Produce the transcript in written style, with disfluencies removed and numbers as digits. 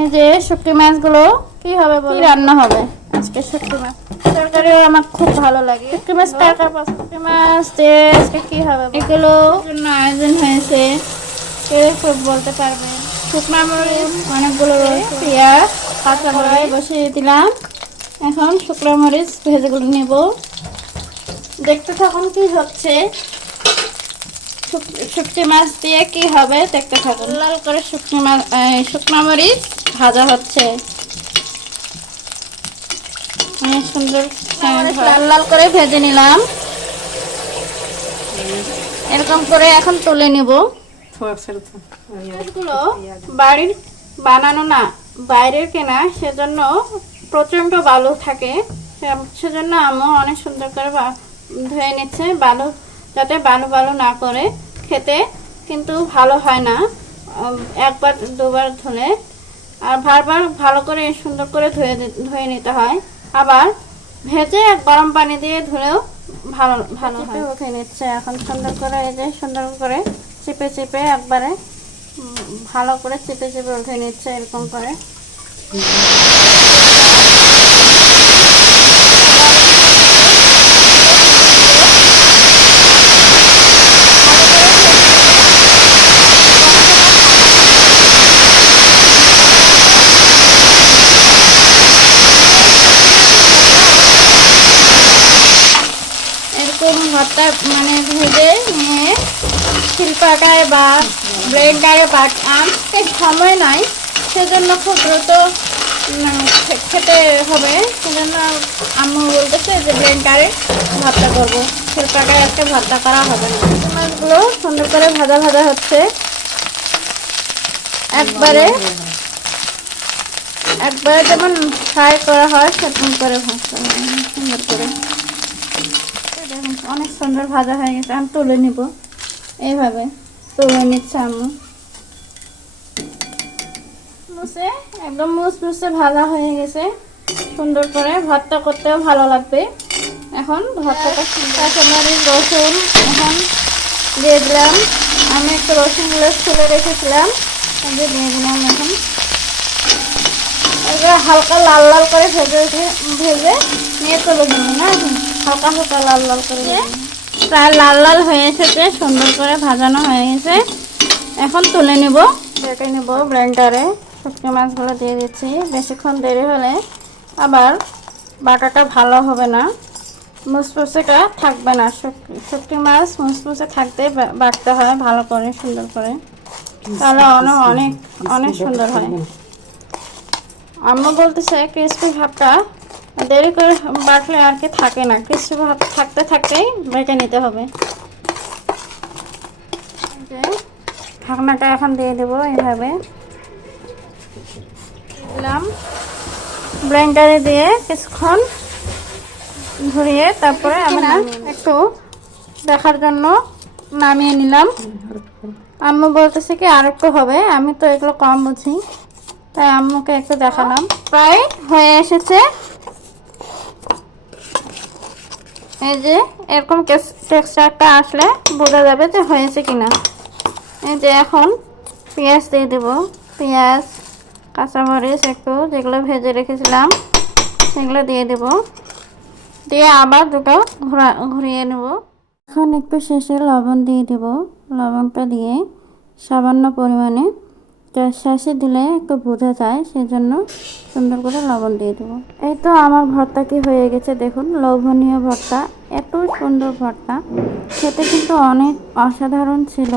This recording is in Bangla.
এই যে শুটকি মাছগুলো কি হবে বলে রান্না হবে আজকে শুটকি মাছ তরকারিও আমার খুব ভালো লাগে। শুটকি মাছ শুটকি মাছ দিয়ে আজকে কি হবে এগুলো জন্য আয়োজন হয়েছে কেউ খুব বলতে পারবে। শুকনো মরিচ অনেকগুলো রয়েছে, পেঁয়াজ কাঁচা মরিচ বসিয়ে দিলাম। এখন শুকনো মরিচ ভেজেগুলো নেব। দেখতে থাকুন কি হচ্ছে। শুটকি মাছ দিয়ে কি হবে দেখতে থাকুন। লাল করে শুকনো মরিচ ভাজা হচ্ছে। অনেক সুন্দর লাল লাল করে ভেজে নিলাম। এরকম করে এখন তুলে নিব। এগুলো বাড়ির বানানো না, বাইরের কেনা, সেজন্য প্রচন্ড বালু থাকে। সেজন্য আম্মু অনেক সুন্দর করে ধুয়ে নিচ্ছে, বালু যাতে বালু বালু না করে। খেতে কিন্তু ভালো হয় না একবার দুবার ধুলে, আর বারবার ভালো করে সুন্দর করে ধুয়ে নিতে হয়। আবার ভেজে গরম পানি দিয়ে ধুলেও ভালো ভালো হয়। উঠে নিচ্ছে এখন সুন্দর করে, এই যে সুন্দর করে চিপে চিপে একবারে ভালো করে চিপে চিপে উঠে নিচ্ছে এরকম করে। এরকম ভর্তা মানে ভেজে নিয়ে শিলপাটায় বা ব্লেন্ডারে আনতে সময় নাই, সেজন্য খুব দ্রুত খেতে হবে। সেজন্য আম্মু বলতেছে যে ব্লেন্ডারে ভর্তা করবো, শিলপাটায় আজকে ভর্তা করা হবে না। মাছগুলো সুন্দর করে ভাজা ভাজা হচ্ছে। একবারে যেমন ফ্রাই করা হয় সেরকম করে ভাজতে হবে সুন্দর করে। অনেক সুন্দর ভাজা হয়ে গেছে, আমি তুলে নিব। এইভাবে তুলে নিচ্ছে আম্মু। একদম মুসমুসে ভাজা হয়ে গেছে সুন্দর করে। ভর্তা করতেও ভালো লাগবে। এখন ভর্তাটা কাঁচামরিচ রসুন এখন দিয়ে দিলাম। আমি একটু রসুনগুলো ছুলে রেখেছিলাম, দিয়ে দিলাম। এখন হালকা লাল লাল করে ভেজে নিয়ে তুলে দেবো না, হালকা হালকা লাল লাল করে। প্রায় লাল লাল হয়ে এসেছে, সুন্দর করে ভাজানো হয়ে গেছে। এখন তুলে নিব, কেটে নিব ব্লেন্ডারে। শুটকি মাছগুলো দিয়ে দিচ্ছি। বেশিক্ষণ দেরি হলে আবার বাটাটা ভালো হবে না, মুসমুসেটা থাকবে না। শুটকি মাছ মুসমুসে থাকতে বাটতে হয় ভালো করে সুন্দর করে, তাহলে অনেক অনেক সুন্দর হয়। আম্মু বলতেছে ক্রিস্পি ভাবটা দেরি করে বাটলে আর কি থাকে না, ক্রিস্পি ভাব থাকতে থাকতেই বেটে নিতে হবে। ঢাকনাটা এখন দিয়ে দেবো এইভাবে। দিলাম ব্লেন্ডারে দিয়ে কিছুক্ষণ ঘুরিয়ে তারপরে আমি একটু দেখার জন্য নামিয়ে নিলাম। আম্মু বলতেছে কি আর একটু হবে, আমি তো এগুলো কম বুঝি, তাই আম্মুকে একটু দেখালাম। প্রায় হয়ে এসেছে। এই যে এরকম টেক্সচারটা আসলে বোঝা যাবে যে হয়েছে কিনা। এই যে এখন পেঁয়াজ দিয়ে দেব। পেঁয়াজ কাঁচামরিচ একটু যেগুলো ভেজে রেখেছিলাম সেগুলো দিয়ে দেব, দিয়ে আবার দুটো ঘুরিয়ে নেব। এখন একটু শেষে লবণ দিয়ে দেব। লবণটা দিয়ে সামান্য পরিমাণে, শেষে দিলে একটু বোঝা যায়, সেজন্য সুন্দর করে লবণ দিয়ে দেবো। এই তো আমার ভর্তাটি হয়ে গেছে। দেখুন, লোভনীয় ভর্তা, এত সুন্দর ভর্তা, খেতে কিন্তু অনেক অসাধারণ ছিল।